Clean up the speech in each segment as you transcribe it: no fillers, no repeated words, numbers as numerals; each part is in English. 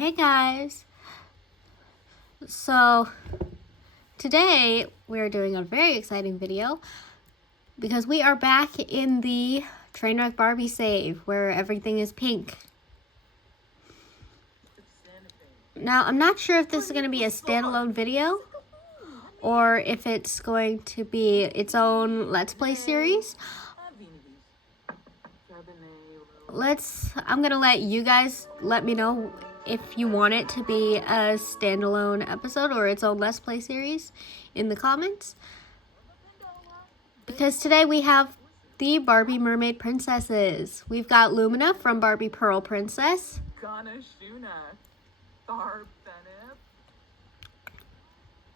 Hey guys! So today we are doing a very exciting video because we are back in the Trainwreck Barbie save where everything is pink. Now I'm not sure if this is going to be a standalone video or if it's going to be its own Let's Play series. I'm going to let you guys let me know if you want it to be a standalone episode or its own Let's Play series in the comments. Because today we have the Barbie Mermaid Princesses. We've got Lumina from Barbie Pearl Princess.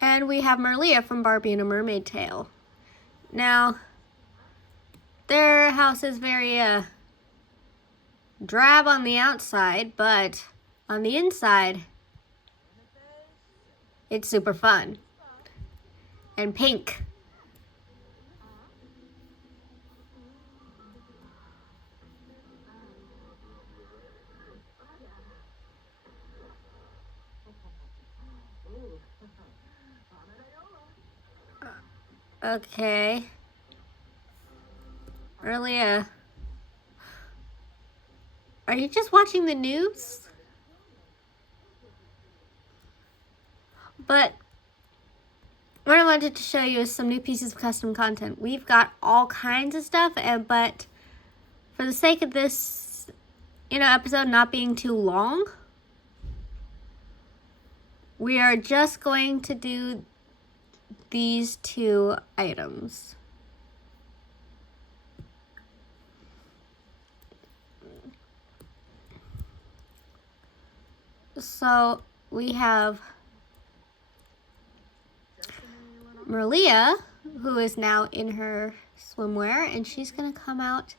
And we have Merlia from Barbie and a Mermaid Tale. Now, their house is very drab on the outside, but on the inside, it's super fun and pink. Okay. Merlia, are you just watching the news? But what I wanted to show you is some new pieces of custom content. We've got all kinds of stuff, but for the sake of this, episode not being too long, we are just going to do these two items. So we have Merlia, who is now in her swimwear, and she's gonna come out.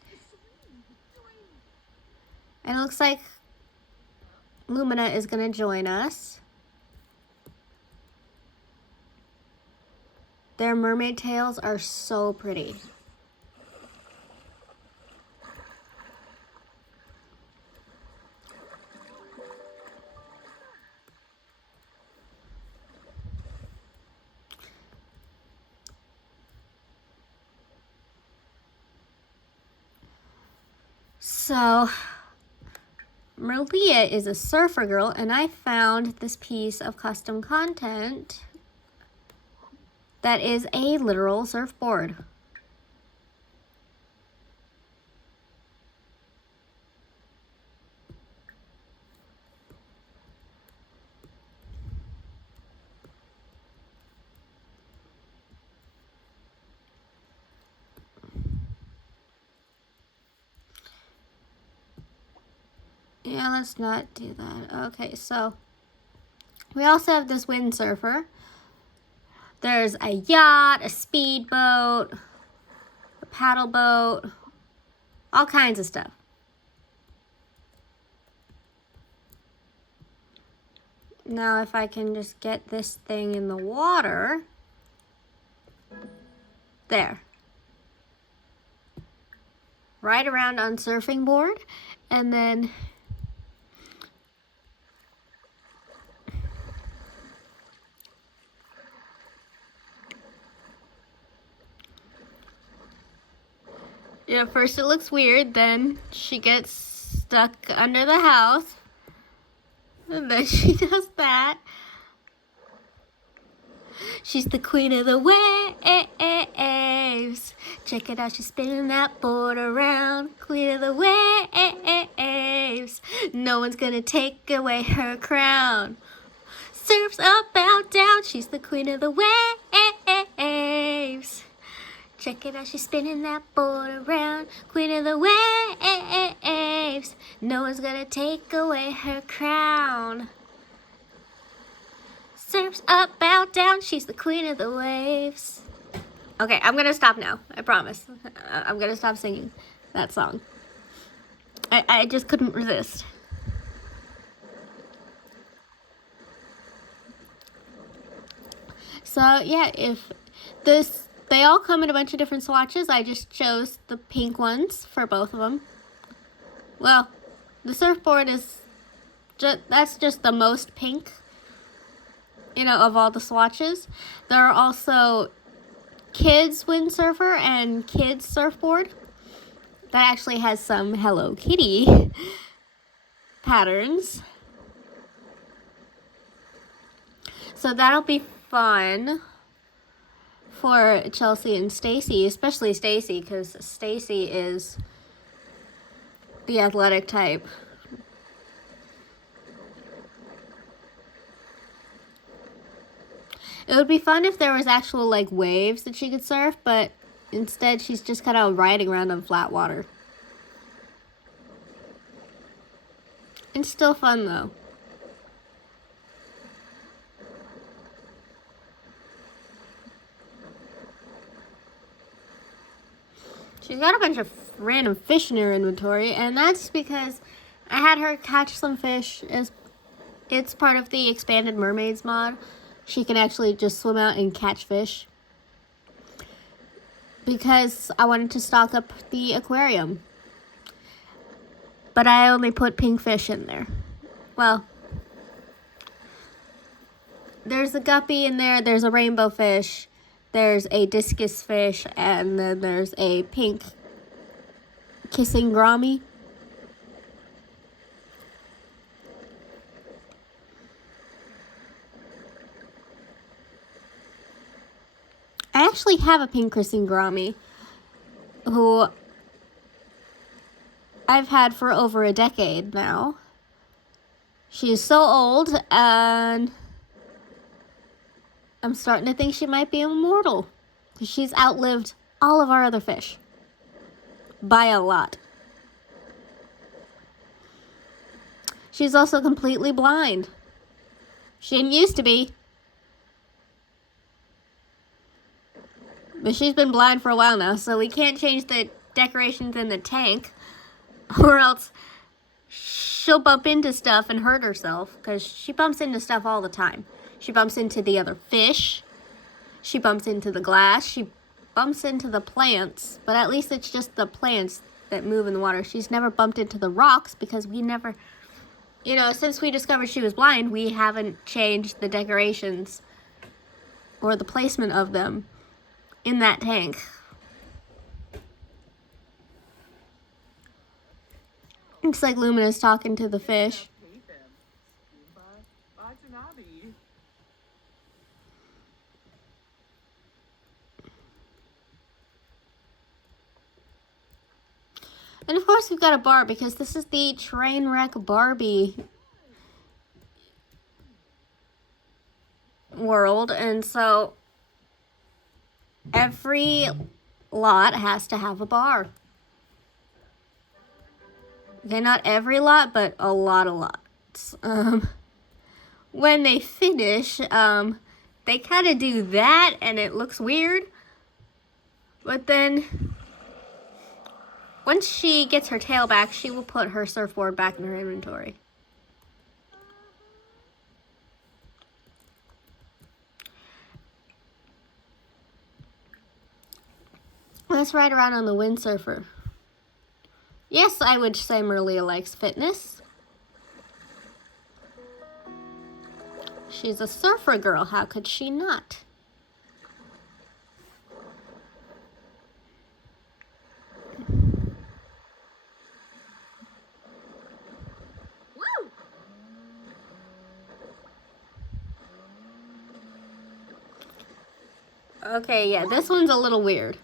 And it looks like Lumina is gonna join us. Their mermaid tails are so pretty. So, Merlia is a surfer girl, and I found this piece of custom content that is a literal surfboard. Yeah, let's not do that. Okay, so we also have this windsurfer. There's a yacht, a speedboat, a paddle boat, all kinds of stuff. Now if I can just get this thing in the water. There. Ride around on surfing board, and then first it looks weird, then she gets stuck under the house, and then she does that. She's the queen of the waves. Check it out, she's spinning that board around. Queen of the waves. No one's gonna take away her crown. Surfs up, out, down. She's the queen of the waves. Check it out, she's spinning that board around. Queen of the waves. No one's gonna take away her crown. Surfs up, out, down. She's the queen of the waves. Okay, I'm gonna stop now. I promise. I'm gonna stop singing that song. I just couldn't resist. So yeah, they all come in a bunch of different swatches. I just chose the pink ones for both of them. Well, the surfboard is That's just the most pink, of all the swatches. There are also kids windsurfer and kids surfboard that actually has some Hello Kitty patterns. So that'll be fun for Chelsea and Stacy, especially Stacy, because Stacy is the athletic type. It would be fun if there was actual like waves that she could surf, but instead she's just kind of riding around on flat water. It's still fun though. She's got a bunch of random fish in her inventory, and that's because I had her catch some fish. As it's part of the expanded mermaids mod. She can actually just swim out and catch fish. Because I wanted to stock up the aquarium. But I only put pink fish in there. Well, there's a guppy in there, there's a rainbow fish, there's a discus fish, and then there's a pink kissing grommy. I actually have a pink kissing grommy who I've had for over a decade now. She's so old, and I'm starting to think she might be immortal. She's outlived all of our other fish. By a lot. She's also completely blind. She didn't used to be. But she's been blind for a while now, so we can't change the decorations in the tank. Or else she'll bump into stuff and hurt herself, because she bumps into stuff all the time. She bumps into the other fish. She bumps into the glass. She bumps into the plants, but at least it's just the plants that move in the water. She's never bumped into the rocks because we never, since we discovered she was blind, we haven't changed the decorations or the placement of them in that tank. Looks like Lumina's talking to the fish. And of course we've got a bar because this is the Trainwreck Barbie world, and so every lot has to have a bar. Okay, not every lot, but a lot of lots. When they finish, they kind of do that, and it looks weird. But then, once she gets her tail back, she will put her surfboard back in her inventory. Let's ride around on the windsurfer. Yes, I would say Merlia likes fitness. She's a surfer girl, how could she not? Woo! Okay, yeah, this one's a little weird.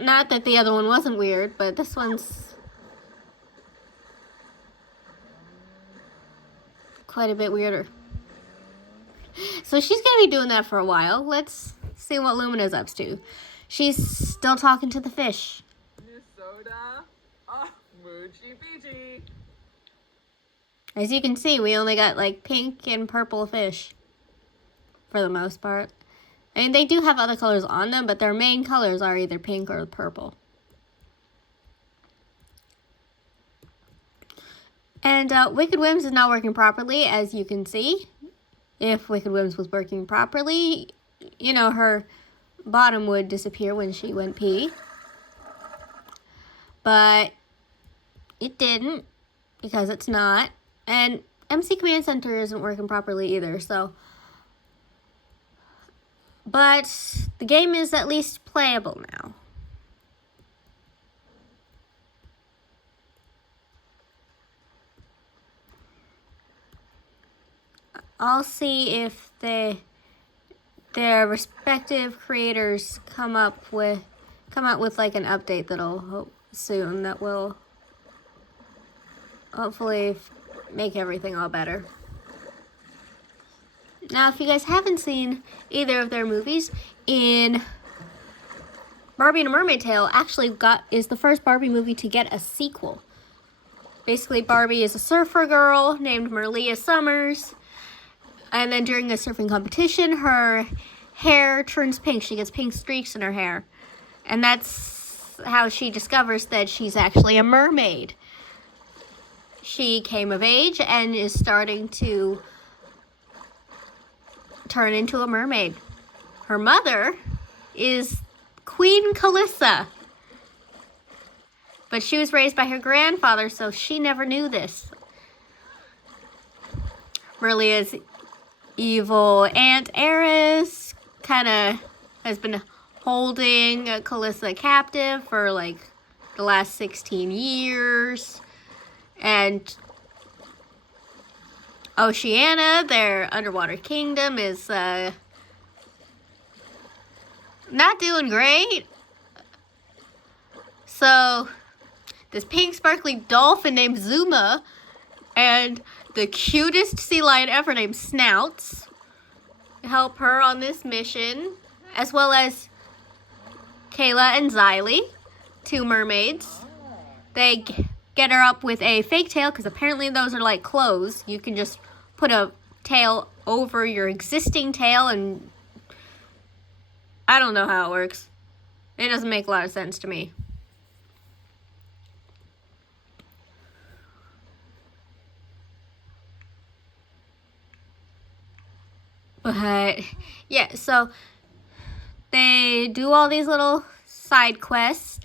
Not that the other one wasn't weird, but this one's quite a bit weirder. So she's going to be doing that for a while. Let's see what Lumina's up to. She's still talking to the fish. As you can see, we only got like pink and purple fish for the most part. I mean, they do have other colors on them, but their main colors are either pink or purple. And Wicked Whims is not working properly, as you can see. if Wicked Whims was working properly, you know, her bottom would disappear when she went pee. But it didn't, because it's not. And MC Command Center isn't working properly either, so. But the game is at least playable now. I'll see if their respective creators come out with like an update that'll soon that will hopefully make everything all better. Now, if you guys haven't seen either of their movies, in Barbie and a Mermaid Tale actually is the first Barbie movie to get a sequel. Basically, Barbie is a surfer girl named Merlia Summers, and then during a surfing competition, her hair turns pink. She gets pink streaks in her hair, and that's how she discovers that she's actually a mermaid. She came of age and is starting to turn into a mermaid. Her mother is Queen Calissa, but she was raised by her grandfather, so she never knew this. Merlia's evil Aunt Eris kind of has been holding Calissa captive for like the last 16 years. And Oceania, their underwater kingdom, is not doing great. So this pink sparkly dolphin named Zuma and the cutest sea lion ever named Snouts help her on this mission, as well as Kayla and Xylee, 2 mermaids. They get her up with a fake tail, because apparently those are like clothes. You can just put a tail over your existing tail, and I don't know how it works. It doesn't make a lot of sense to me. But yeah, so they do all these little side quests,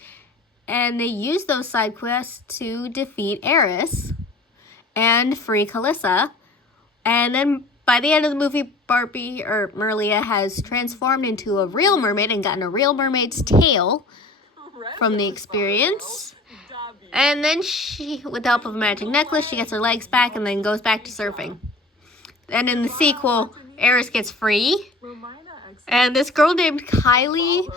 and they use those side quests to defeat Eris and free Calissa. And then by the end of the movie, Barbie, or Merlia, has transformed into a real mermaid and gotten a real mermaid's tail from the experience. And then she, with the help of a magic necklace, she gets her legs back and then goes back to surfing. And in the sequel, Eris gets free. And this girl named Kylie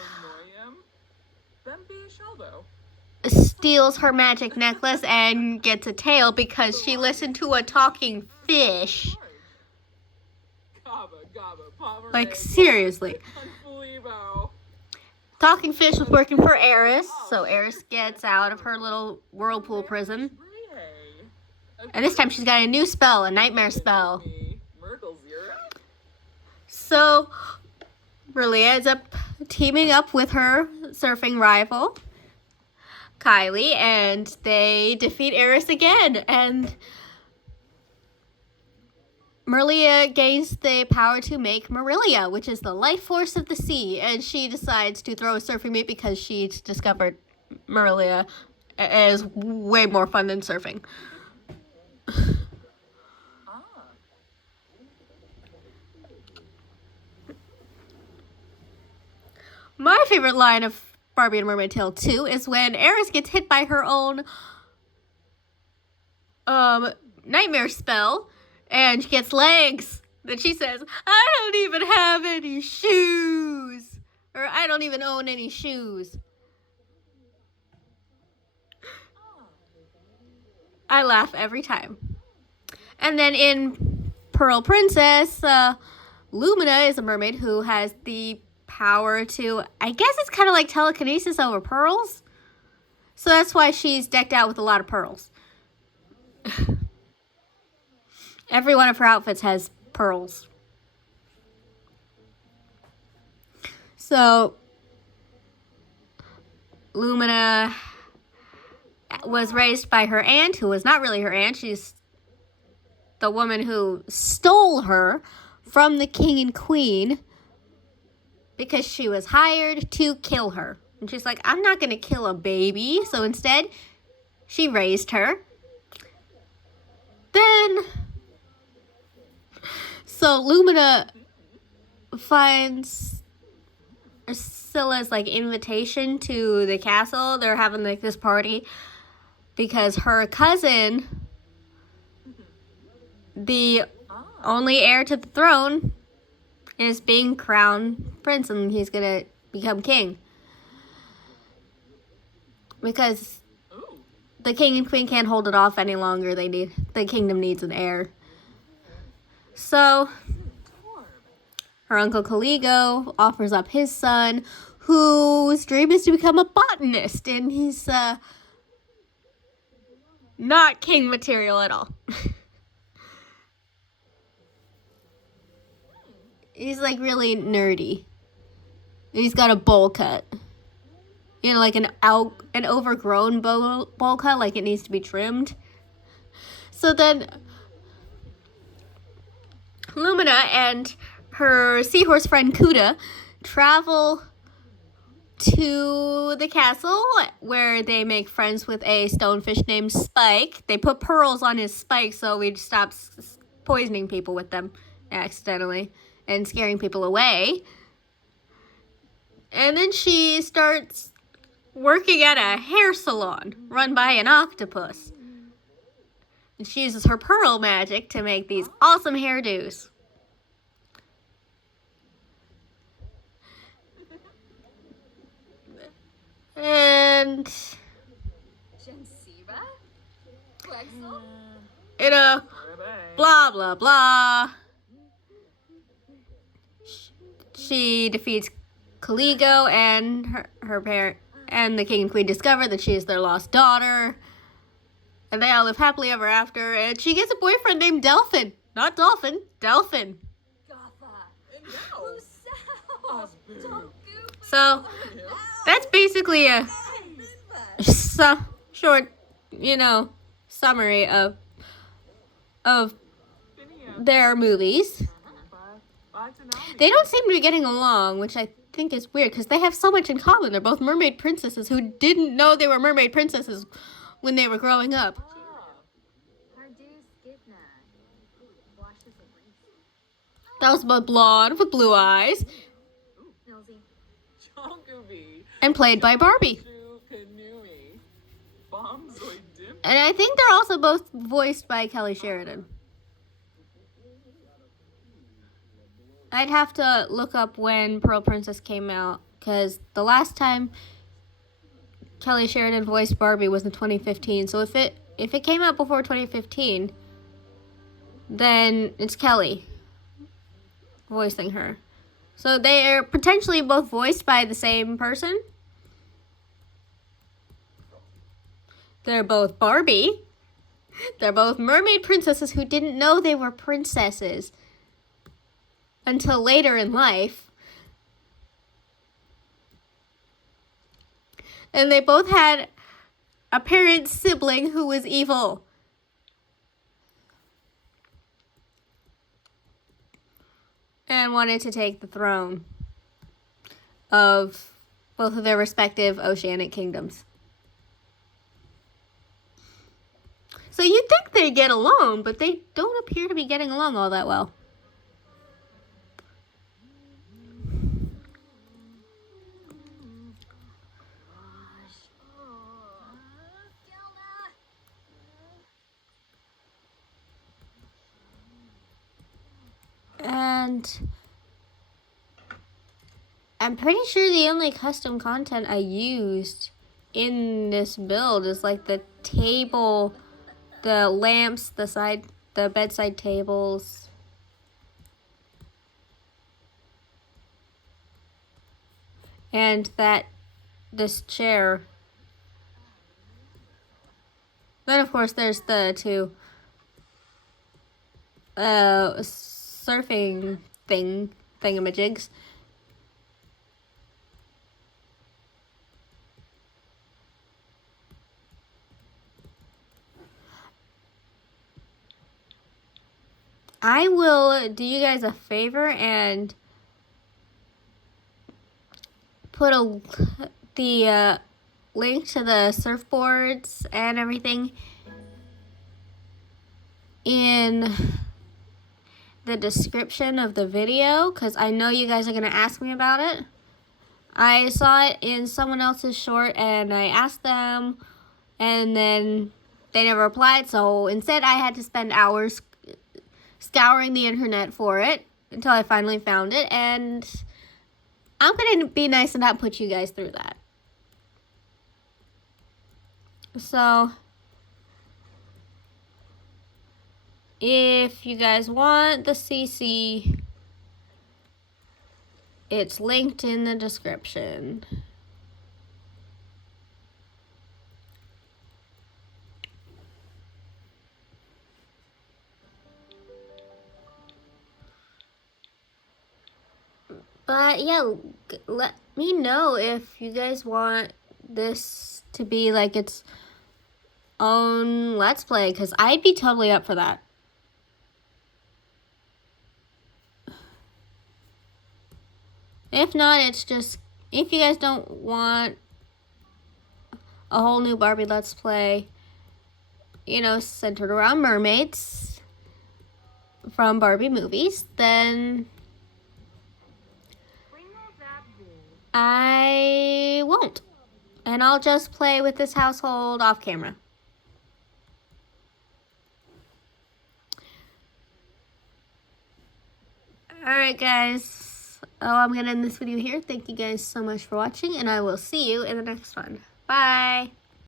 steals her magic necklace and gets a tail because she listened to a talking fish. Like, seriously. Talking fish was working for Eris, so Eris gets out of her little whirlpool prison. And this time she's got a new spell, a nightmare spell. So Merlia ends up teaming up with her surfing rival, Kylie, and they defeat Eris again. And Merlia gains the power to make Marilia, which is the life force of the sea. And she decides to throw a surfing meet because she discovered Marilia is way more fun than surfing. My favorite line of Barbie and Mermaid Tale 2 is when Eris gets hit by her own nightmare spell and she gets legs. Then she says, "I don't even have any shoes." Or, "I don't even own any shoes." I laugh every time. And then in Pearl Princess, Lumina is a mermaid who has the power to, I guess it's kind of like telekinesis over pearls. So that's why she's decked out with a lot of pearls. Every one of her outfits has pearls. So Lumina was raised by her aunt, who was not really her aunt. She's the woman who stole her from the king and queen because she was hired to kill her. And she's like, I'm not going to kill a baby. So instead, she raised her. Then, so Lumina finds Scylla's like invitation to the castle. They're having like this party because her cousin, the only heir to the throne, is being crowned prince, and he's gonna become king. Because the king and queen can't hold it off any longer. The kingdom needs an heir. So her uncle Caligo offers up his son, whose dream is to become a botanist, and he's not king material at all. He's like really nerdy. He's got a bowl cut. You know, like an overgrown bowl cut, like it needs to be trimmed. So then Lumina and her seahorse friend Kuda travel to the castle where they make friends with a stonefish named Spike. They put pearls on his spike so we'd stop poisoning people with them accidentally and scaring people away. And then she starts working at a hair salon run by an octopus. And she uses her pearl magic to make these awesome hairdos. And in a blah blah blah, she defeats Caligo, and her parent and the king and queen discover that she is their lost daughter. And they all live happily ever after, and she gets a boyfriend named Delphin. Not Dolphin, Delphin. So that's basically a short, summary of their movies. They don't seem to be getting along, which I think is weird because they have so much in common. They're both mermaid princesses who didn't know they were mermaid princesses when they were growing up. That was both blonde with blue eyes and played by Barbie. And I think they're also both voiced by Kelly Sheridan. I'd have to look up when Pearl Princess came out, because the last time Kelly Sheridan voiced Barbie was in 2015. So if it came out before 2015, then it's Kelly voicing her. So they are potentially both voiced by the same person. They're both Barbie. They're both mermaid princesses who didn't know they were princesses until later in life. And they both had a parent sibling who was evil. And wanted to take the throne of both of their respective oceanic kingdoms. So you'd think they'd get along, but they don't appear to be getting along all that well. And I'm pretty sure the only custom content I used in this build is like the table, the lamps, the bedside tables. And this chair. Then of course there's the two surfing thingamajigs. I will do you guys a favor and put the link to the surfboards and everything in the description of the video, because I know you guys are going to ask me about it. I saw it in someone else's short and I asked them and then they never replied, so instead I had to spend hours scouring the internet for it until I finally found it, and I'm going to be nice and not put you guys through that. So, if you guys want the CC, it's linked in the description. But yeah, let me know if you guys want this to be like its own Let's Play, because I'd be totally up for that. If not, it's just, if you guys don't want a whole new Barbie Let's Play, you know, centered around mermaids from Barbie movies, then I won't. And I'll just play with this household off camera. Alright guys, I'm going to end this video here. Thank you guys so much for watching, and I will see you in the next one. Bye!